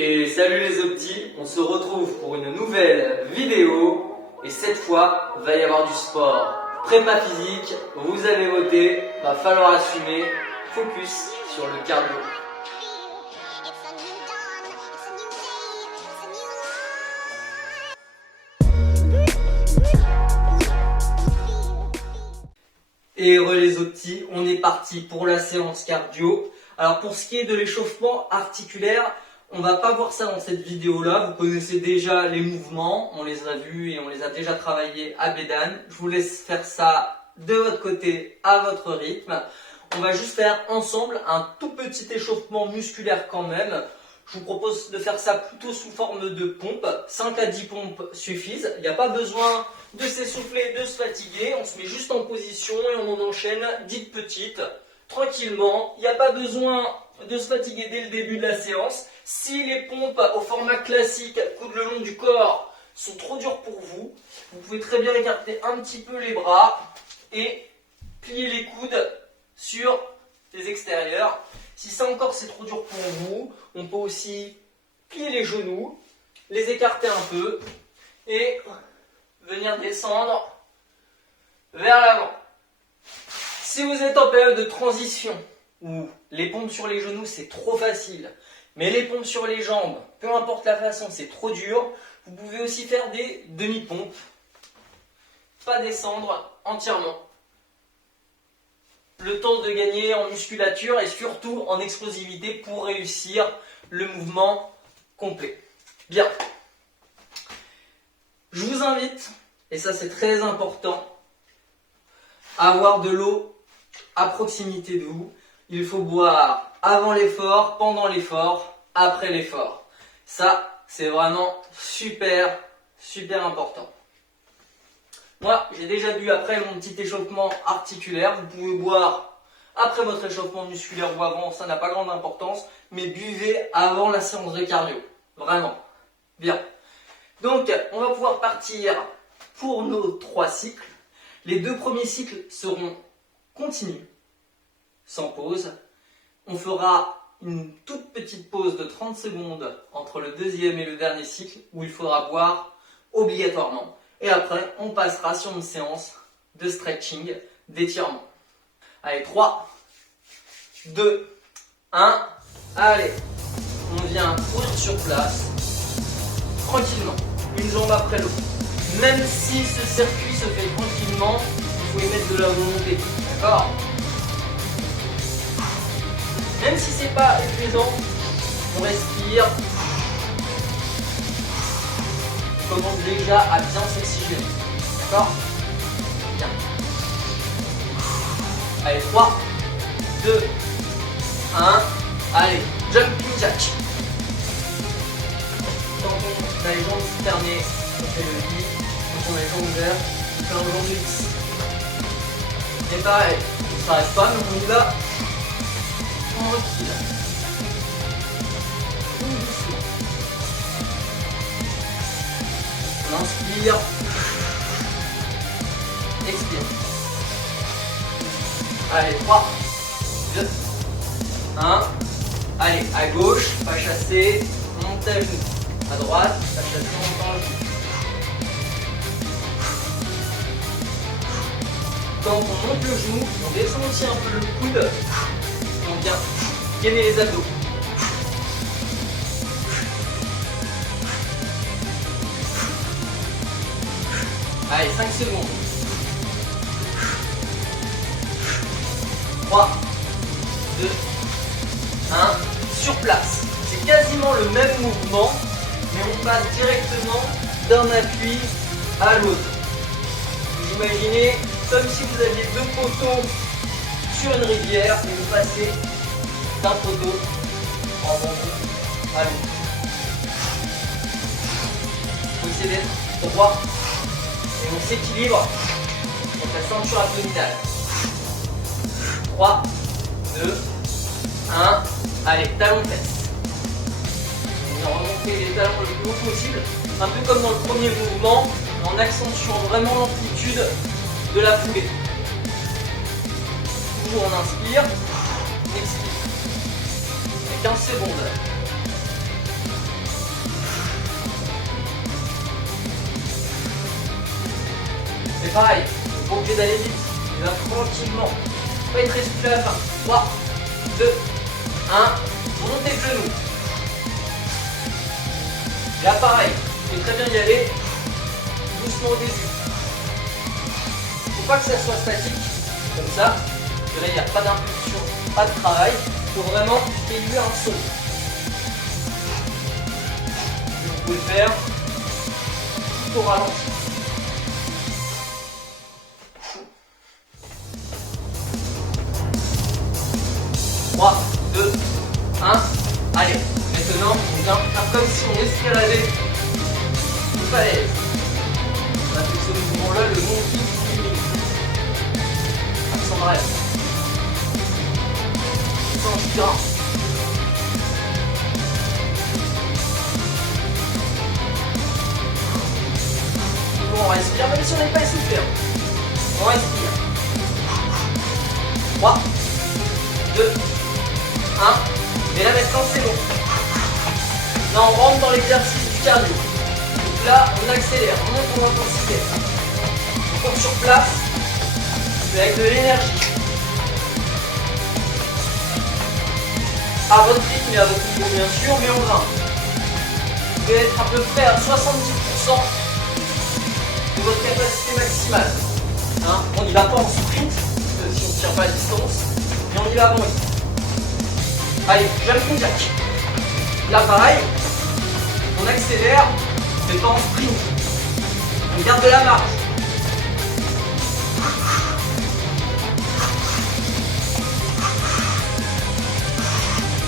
Et salut les optis, on se retrouve pour une nouvelle vidéo et cette fois, va y avoir du sport. Prépa physique, vous avez voté, va falloir assumer, focus sur le cardio. Et heureux les optis, on est parti pour la séance cardio. Alors pour ce qui est de l'échauffement articulaire, on va pas voir ça dans cette vidéo là, vous connaissez déjà les mouvements, on les a vus et on les a déjà travaillés à Bédane. Je vous laisse faire ça de votre côté, à votre rythme. On va juste faire ensemble un tout petit échauffement musculaire quand même. Je vous propose de faire ça plutôt sous forme de pompe, 5 à 10 pompes suffisent, il n'y a pas besoin de s'essouffler, de se fatiguer, on se met juste en position et on en enchaîne dites petites, tranquillement, il n'y a pas besoin de se fatiguer dès le début de la séance. Si les pompes au format classique, coudes le long du corps, sont trop dures pour vous, vous pouvez très bien écarter un petit peu les bras et plier les coudes sur les extérieurs. Si ça encore c'est trop dur pour vous, on peut aussi plier les genoux, les écarter un peu et venir descendre vers l'avant. Si vous êtes en période de transition où les pompes sur les genoux c'est trop facile, mais les pompes sur les jambes, peu importe la façon, c'est trop dur, vous pouvez aussi faire des demi-pompes, pas descendre entièrement. Le temps de gagner en musculature et surtout en explosivité pour réussir le mouvement complet. Bien. Je vous invite, et ça c'est très important, à avoir de l'eau à proximité de vous. Il faut boire avant l'effort, pendant l'effort, après l'effort. Ça, c'est vraiment super important. Moi, j'ai déjà bu après mon petit échauffement articulaire. Vous pouvez boire après votre échauffement musculaire ou avant, ça n'a pas grande importance. Mais buvez avant la séance de cardio. Vraiment. Bien. Donc, on va pouvoir partir pour nos 3 cycles. Les 2 premiers cycles seront continus, sans pause. On fera une toute petite pause de 30 secondes entre le deuxième et le dernier cycle où il faudra boire obligatoirement. Et après, on passera sur une séance de stretching, d'étirement. Allez, 3, 2, 1. Allez, on vient courir sur place, tranquillement, une jambe après l'autre. Même si ce circuit se fait tranquillement, il faut y mettre de la volonté. D'accord ? Même si c'est pas épuisant, on respire. On commence déjà à bien s'oxygéner. D'accord ? Bien. Allez, 3, 2, 1. Allez, jumping jack. Quand on a les jambes fermées, on fait le lit. Quand on a les jambes ouvertes, on fait un long mix. Et pareil, on ne s'arrête pas, mais on y va. Tranquille. Tout doucement. On inspire. Expire. Allez, 3, 2, 1. Allez, à gauche, pas chasser, monte à genoux. À droite, pas chasser, monte à genoux. Quand on monte le genou, on descend aussi un peu le coude. On vient gainer les abdos. Allez, 5 secondes. 3, 2, 1. Sur place. C'est quasiment le même mouvement, mais on passe directement d'un appui à l'autre. Vous imaginez comme si vous aviez 2 poteaux sur une rivière et vous passez d'un poteau en bambou à l'autre. Il faut essayer d'être droit et on s'équilibre avec la ceinture abdominale. 3, 2, 1. Allez, talons fesses. On va remonter les talons le plus haut possible, un peu comme dans le premier mouvement, en accentuant vraiment l'amplitude de la foulée. Toujours on inspire, expire. Et 15 secondes. pareil, pas obligé d'aller vite, il va tranquillement, pas être essoufflé à la fin. 3, 2, 1, montez le genou. Là pareil, vous pouvez très bien y aller, doucement au début. Faut pas que ça soit statique, comme ça, parce que là il n'y a pas d'impulsion, pas de travail, il faut vraiment qu'il y ait eu un saut. Vous pouvez le faire tout au ralenti. 3, 2, 1, allez, maintenant on vient faire comme si on escaladait une falaise. On a fait ce mouvement-là, le monkey swimming. Accent bref. Sans inspirant. Bon, on respire, même si on n'est pas essoufflé. On respire. 3, 2, 1. Et là maintenant c'est bon. Là on rentre dans l'exercice du cardio. Donc là on accélère, on monte en intensité. On compte sur place, mais avec de l'énergie. À votre rythme et à votre niveau bien sûr, mais on grimpe. Vous devez être à peu près à 70% de votre capacité maximale. Hein, on n'y va pas en sprint, si on ne tire pas la distance, mais on y va bon ici. Allez, j'aime mon jack. Là pareil, on accélère, mais pas en sprint. On garde de la marge.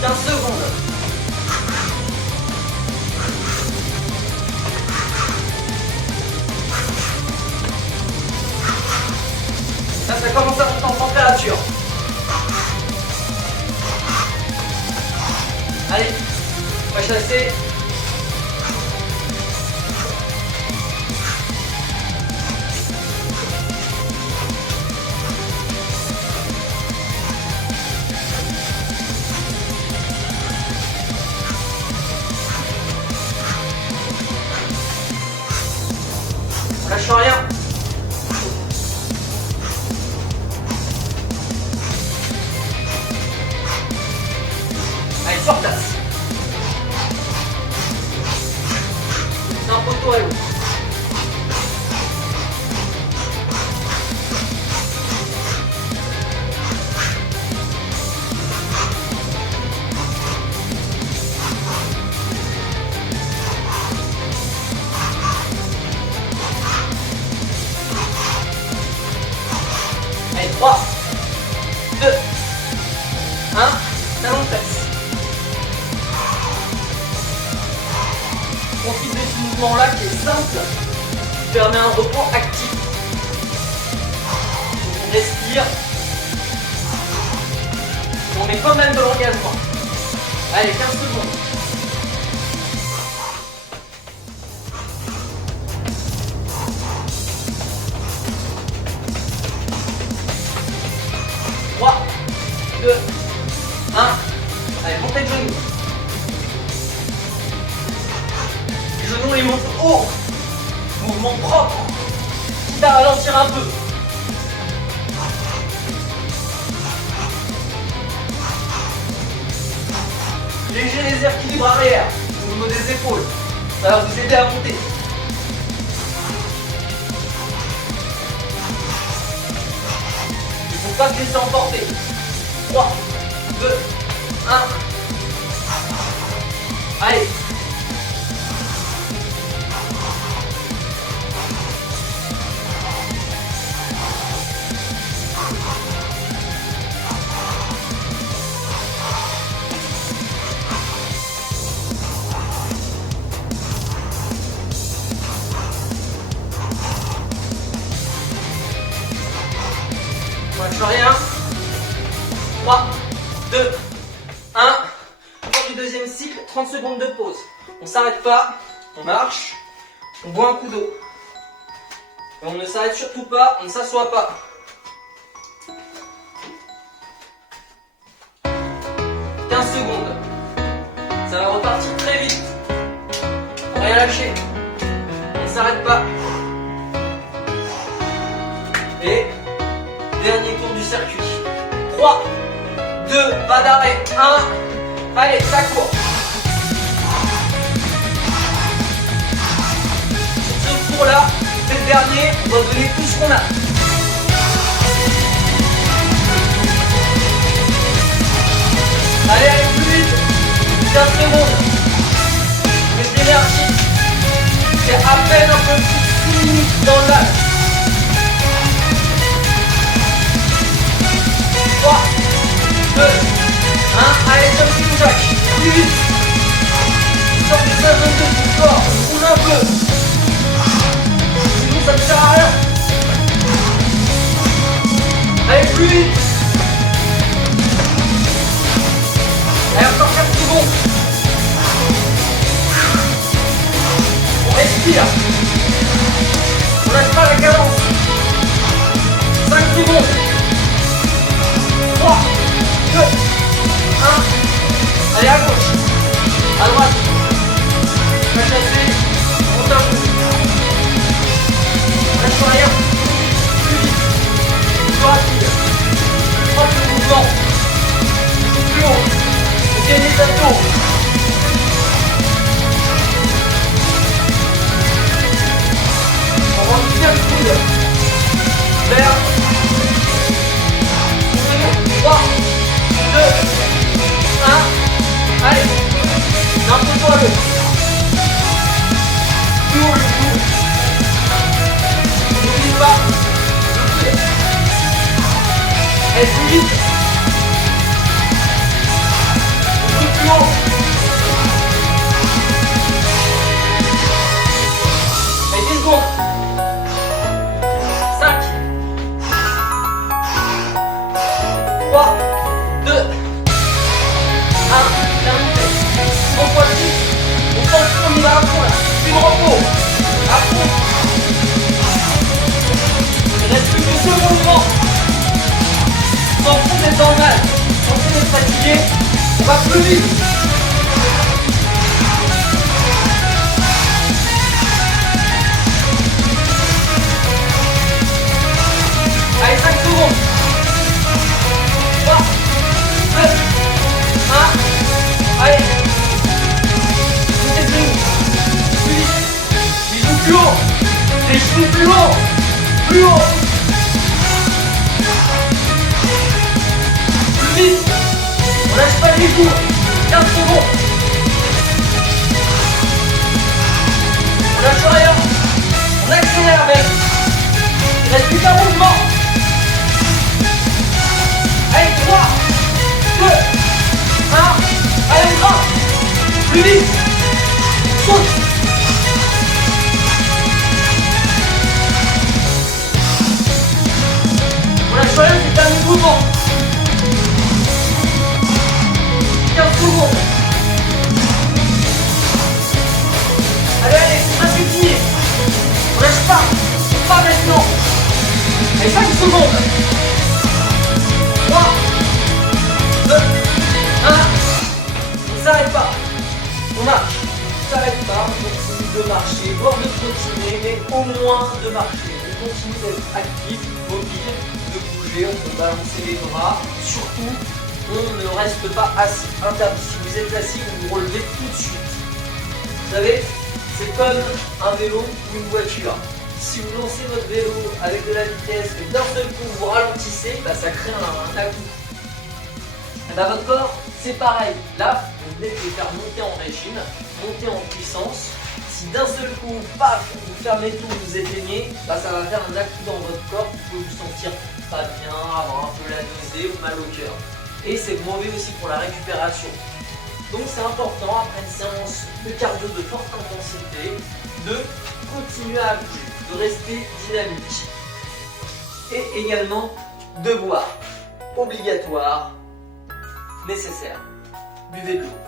15 secondes. Là, ça commence à monter en température. Allez, on va chasser. On lâche rien. Allez, sur place. C'est un poteau à l'eau. Allez, 3, 2, 1, talon de fesse. Profite de ce mouvement-là qui est simple, qui permet un repos actif. On respire. On met quand même de l'engagement. Allez, 15 secondes. Trois, 2, 1. Allez, montez le genou. Les genoux les montent haut. Mouvement propre. Quitte à ralentir un peu. Léger les équilibres arrière au niveau des épaules. Ça va vous aider à monter. Il ne faut pas se laisser emporter. 3, 2, 1. Allez. On lâche rien. 3, 2, 1. Fin du deuxième cycle, 30 secondes de pause. On ne s'arrête pas, on marche, on boit un coup d'eau. Et on ne s'arrête surtout pas, on ne s'assoit pas. 15 secondes. Ça va repartir très vite. Faut rien lâcher. On ne s'arrête pas. 3, 2, pas d'arrêt, 1. Allez, ça court. Sur ce tour-là, c'est le dernier, on va donner tout ce qu'on a. Allez, allez, plus vite. 15 secondes. Mettez l'énergie. C'est à peine un peu plus de 6 minutes dans le lac. 3, 2, 1. Allez, jumping jack. Plus vite. Sors de sa zone de confort. Roule un peu. Sinon, ça ne sert à rien. Allez, plus vite. Allez, encore 4 secondes. On respire. On lâche pas la cadence. 5 secondes. 3, 2, 1. Allez, à gauche. À droite. Pas chasser. On tape. Lâche rien. Plus vite. Plus rapide. Hop le mouvement. Plus haut. Ok, les abdos. On rentre bien le coude. Vers. 3, 2, 1. Allez. Impose-toi le. Plus haut le cou. N'oublie pas. Allez, plus vite. Plus haut. Allez, 10 secondes. 5, 3, 2, 1. Terminé. On voit le plus. On sent qu'on y va à fond là. Plus de repos. À fond. Il reste plus que 2 mouvements. Sans fond d'être dans le mal. Sans fond d'être fatigué. On va plus vite. Allez, 5 secondes. 3, 2, 1. Allez. Montez les genoux. Plus vite. Les genoux plus haut. Les genoux plus haut. Plus haut. Plus vite. On lâche pas les genoux. 15 secondes. On lâche rien. On accélère, mec. Il reste plus qu'un mouvement. Allez, 3, 2, 1. Allez, on grimpe. Plus vite. Saute. On lâche rien, c'est le dernier mouvement. 15 secondes. Allez, allez, c'est presque fini. On lâche pas. Pas maintenant. Allez, 5 secondes. 3, 2, 1. On s'arrête pas. On marche. On s'arrête pas. On continue de marcher, voire de continuer, mais au moins de marcher. On continue d'être actif, mobile, de bouger, on peut balancer les bras. Surtout, on ne reste pas assis. Interdit. Si vous êtes assis, vous vous relevez tout de suite. Vous savez, c'est comme un vélo ou une voiture. Si vous lancez votre vélo avec de la vitesse et d'un seul coup vous ralentissez, bah ça crée un à-coup. Bah votre corps, c'est pareil. Là, vous venez de les faire monter en régime, monter en puissance. Si d'un seul coup, paf, vous fermez tout, vous éteignez, bah ça va faire un à-coup dans votre corps. Vous pouvez vous sentir pas bien, avoir un peu la nausée ou mal au cœur. Et c'est mauvais aussi pour la récupération. Donc c'est important, après une séance de cardio de forte intensité, de continuer à bouger, de rester dynamique. Et également de boire. Obligatoire, nécessaire. Buvez de l'eau.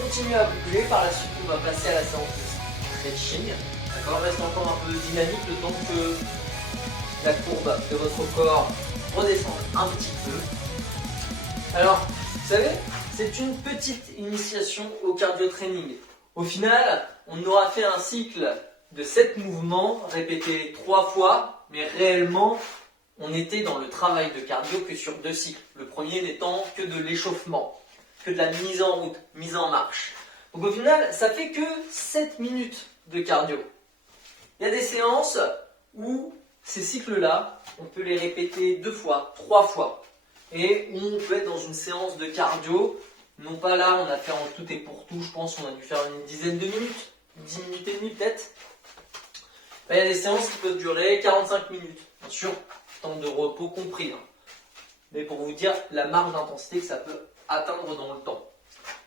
Continuez à bouger, par la suite on va passer à la séance de stretching. D'accord, reste encore un peu dynamique le temps que la courbe de votre corps redescende un petit peu. Alors, vous savez, c'est une petite initiation au cardio training. Au final, on aura fait un cycle de 7 mouvements répétés 3 fois, mais réellement, on était dans le travail de cardio que sur 2 cycles. Le premier n'étant que de l'échauffement, que de la mise en route, mise en marche. Donc au final, ça fait que 7 minutes de cardio. Il y a des séances où ces cycles-là, on peut les répéter 2 fois, 3 fois. Et où on peut être dans une séance de cardio, non pas là, on a fait en tout et pour tout, je pense qu'on a dû faire une dizaine de minutes, 10 minutes et demie peut-être. Il y a des séances qui peuvent durer 45 minutes, bien sûr, temps de repos compris. Mais pour vous dire la marge d'intensité que ça peut atteindre dans le temps.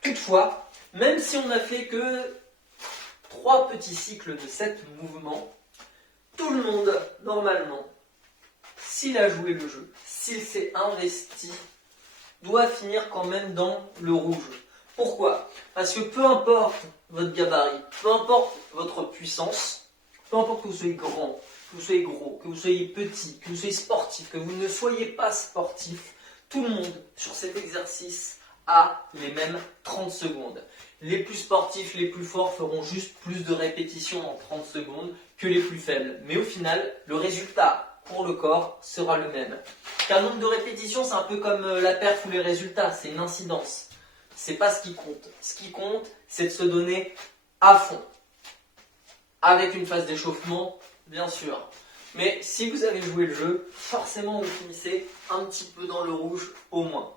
Toutefois, même si on n'a fait que 3 petits cycles de 7 mouvements, tout le monde, normalement, s'il a joué le jeu, s'il s'est investi, doit finir quand même dans le rouge. Pourquoi? Parce que peu importe votre gabarit, peu importe votre puissance, peu importe que vous soyez grand, que vous soyez gros, que vous soyez petit, que vous soyez sportif, que vous ne soyez pas sportif, tout le monde sur cet exercice a les mêmes 30 secondes. Les plus sportifs, les plus forts feront juste plus de répétitions en 30 secondes que les plus faibles. Mais au final, le résultat pour le corps sera le même. Car le nombre de répétitions, c'est un peu comme la perf ou les résultats, c'est une incidence. C'est pas ce qui compte. Ce qui compte, c'est de se donner à fond. Avec une phase d'échauffement, bien sûr. Mais si vous avez joué le jeu, forcément vous finissez un petit peu dans le rouge au moins.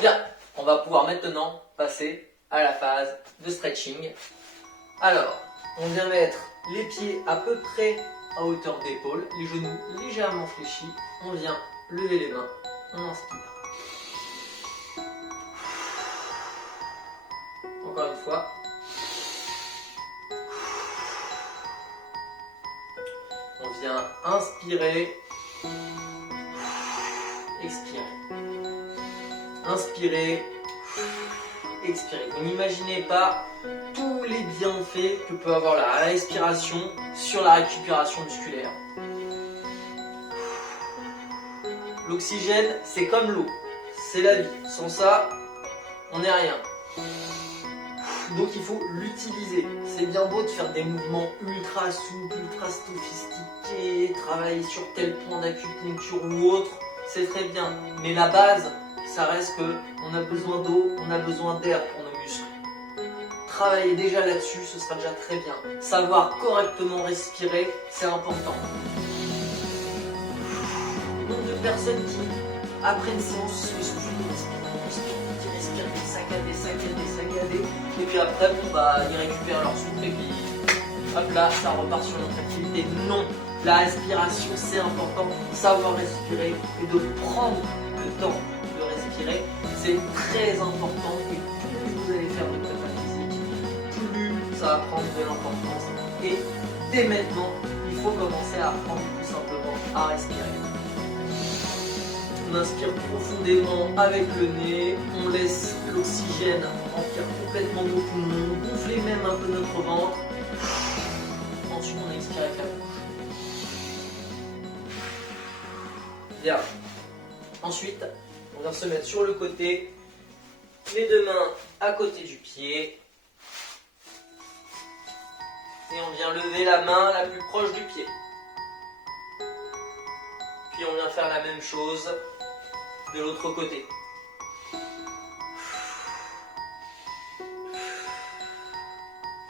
Bien, on va pouvoir maintenant passer à la phase de stretching. Alors, on vient mettre les pieds à peu près à hauteur d'épaule, les genoux légèrement fléchis. On vient lever les mains, on inspire. Encore une fois. On vient inspirer, expirer. Inspirez, expirez. Vous n'imaginez pas tous les bienfaits que peut avoir la respiration sur la récupération musculaire. L'oxygène, c'est comme l'eau, c'est la vie. Sans ça, on n'est rien. Donc il faut l'utiliser. C'est bien beau de faire des mouvements ultra souples, ultra sophistiqués, travailler sur tel point d'acupuncture ou autre, c'est très bien. Mais la base, ça reste que on a besoin d'eau, on a besoin d'air pour nos muscles. Travailler déjà là-dessus, ce sera déjà très bien. Savoir correctement respirer, c'est important. Le nombre de personnes qui, après une séance, se soufflent, qui respirent, saccadés, et puis après, ils récupèrent leur souffle, et puis hop là, ça repart sur notre activité. Non, la respiration, c'est important. Savoir respirer et de prendre le temps de respirer, c'est très important. Et plus vous allez faire de prépa physique, plus ça va prendre de l'importance. Et dès maintenant, il faut commencer à apprendre tout simplement à respirer. On inspire profondément avec le nez, on laisse l'oxygène remplir complètement nos poumons, gonfler même un peu notre ventre. Ensuite, on expire avec la bouche. Bien. Ensuite, on vient se mettre sur le côté, les 2 mains à côté du pied. Et on vient lever la main la plus proche du pied. Puis on vient faire la même chose de l'autre côté.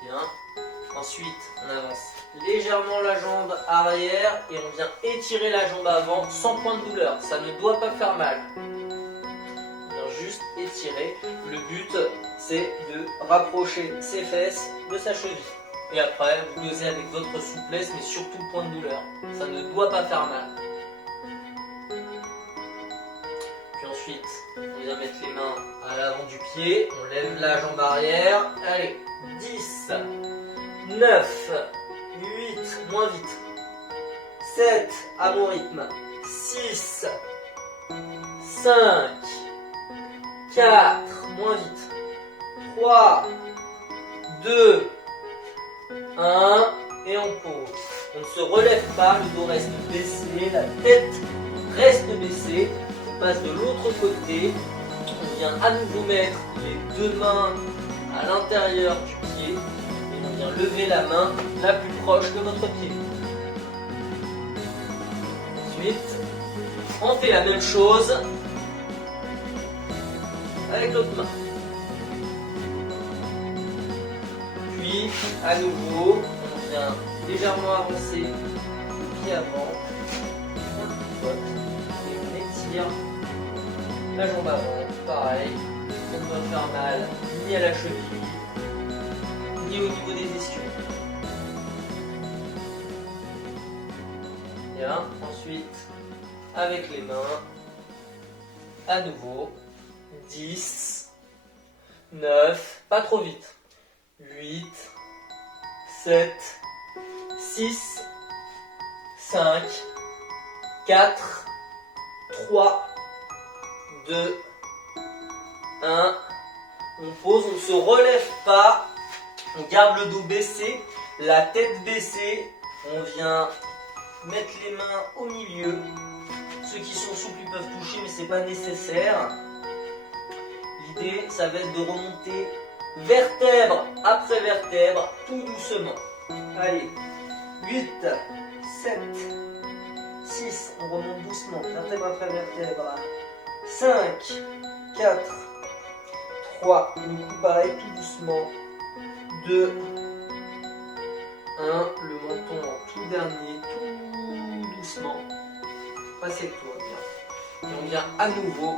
Bien. Ensuite, on avance légèrement la jambe arrière et on vient étirer la jambe avant sans point de douleur. Ça ne doit pas faire mal. On vient juste étirer. Le but, c'est de rapprocher ses fesses de sa cheville. Et après, vous dosez avec votre souplesse, mais surtout point de douleur. Ça ne doit pas faire mal. Puis ensuite, on vient mettre les mains à l'avant du pied. On lève la jambe arrière. Allez, 10, 9, 8, moins vite. 7, à mon rythme. 6, 5, 4, moins vite. 3, 2, 1, et on pose. On ne se relève pas, le dos reste baissé, la tête reste baissée. On passe de l'autre côté. On vient à nouveau mettre les 2 mains à l'intérieur du pied. Et on vient lever la main la plus proche de votre pied. Ensuite, on fait la même chose avec l'autre main. Puis, à nouveau, on vient légèrement avancer le pied avant, et on étire la jambe avant. Pareil, ça ne doit faire mal ni à la cheville, ni au niveau des ischios. Bien, ensuite, avec les mains, à nouveau, 10, 9, pas trop vite, 8, 7, 6, 5, 4, 3, 2, 1. On pose, on ne se relève pas, on garde le dos baissé, la tête baissée, on vient mettre les mains au milieu. Ceux qui sont souples ils peuvent toucher mais c'est pas nécessaire. L'idée ça va être de remonter vertèbre après vertèbre tout doucement. Allez, 8, 7, 6, on remonte doucement, vertèbre après vertèbre. 5, 4, 3, on coupe pareil tout doucement. 2, 1, le menton en tout dernier, tout doucement. Passez le tour, bien. Et on vient à nouveau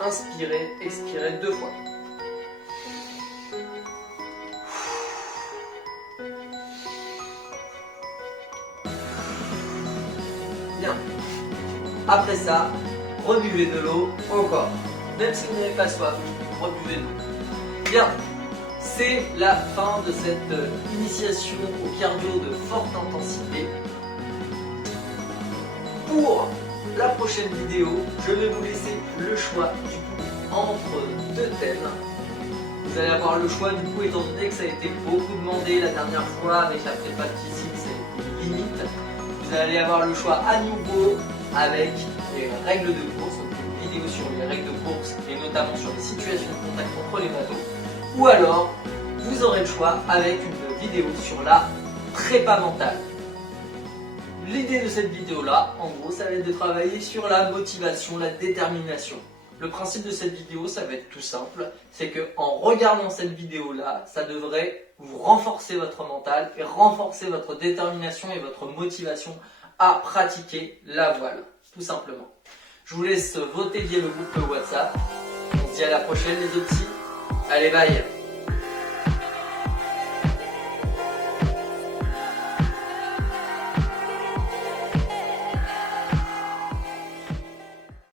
inspirer, expirer 2 fois. Bien. Après ça, rebuvez de l'eau encore. Même si vous n'avez pas soif, rebuvez de l'eau. Bien. C'est la fin de cette initiation au cardio de forte intensité. Pour la prochaine vidéo, je vais vous laisser le choix du coup entre 2 thèmes. Vous allez avoir le choix du coup étant donné que ça a été beaucoup demandé la dernière fois avec la prépa physique, c'est limite. Vous allez avoir le choix à nouveau avec les règles de course, donc une vidéo sur les règles de course et notamment sur les situations de contact entre les matos. Ou alors, vous aurez le choix avec une vidéo sur la prépa mentale. L'idée de cette vidéo-là, en gros, ça va être de travailler sur la motivation, la détermination. Le principe de cette vidéo, ça va être tout simple. C'est que en regardant cette vidéo-là, ça devrait vous renforcer votre mental et renforcer votre détermination et votre motivation à pratiquer la voile, tout simplement. Je vous laisse voter via le groupe WhatsApp. On se dit à la prochaine les autres. Allez, bye!